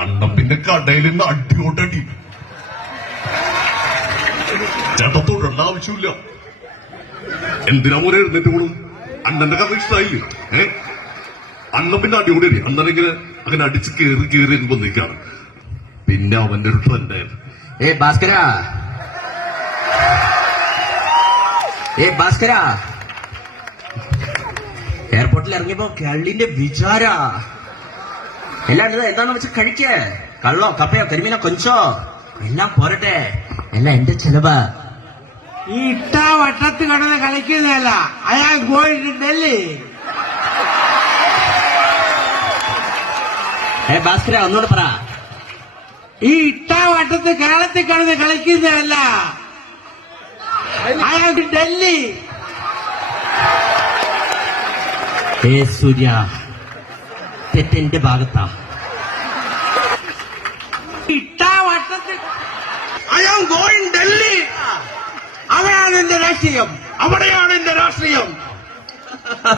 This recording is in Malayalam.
അണ്ണൻ പിന്നെ കടയിൽ നിന്ന് അടിയോട്ടടി. ചേട്ടാ തൊടേണ്ട ആവശ്യമില്ല. എന്തിനാ മോനെ എഴുന്നേറ്റ് പോണു? അണ്ണന്റെ കഥ ഇഷ്ടമായില്ലേ? അണ്ണൻ പിന്നെ അടിയോടി. അണ്ണനിങ്ങനെ അങ്ങനെ അടിച്ച് കേറി കേറി വന്നിരിക്കാണ്. പിന്നെ അവന്റെ ഒരു ട്രെൻഡായിരുന്നു. ഭാസ്കര എയർപോർട്ടിൽ ഇറങ്ങിയപ്പോ കള്ളിന്റെ വിചാര എല്ലാം എന്താന്ന് വെച്ചാൽ കഴിക്കേ. കള്ളോ കപ്പയോ കരിമീനോ കൊഞ്ചോ എല്ലാം പോരട്ടെ, എല്ലാം എന്റെ ചെലവ്. ഈ ഇട്ട വട്ടത്ത് കടന്ന് കളിക്കുന്നതല്ല, അയാൾ ഗോയിങ് ഡൽഹി. ഭാസ്കര ഒന്നുകൂടെ പറ. ഈ ഇട്ട വട്ടത്ത് കേരളത്തിൽ കടന്ന് കളിക്കുന്നതല്ല, അയാൾക്ക് ഡൽഹി. സൂര്യ, തെറ്റെന്റെ ഭാഗത്താ. ഇട്ട വട്ടത്തിൽ അയാൾ ഗോയിങ് ഡൽഹി. അവിടെയാണ് എന്റെ രാഷ്ട്രീയം, അവിടെയാണ് എന്റെ രാഷ്ട്രീയം.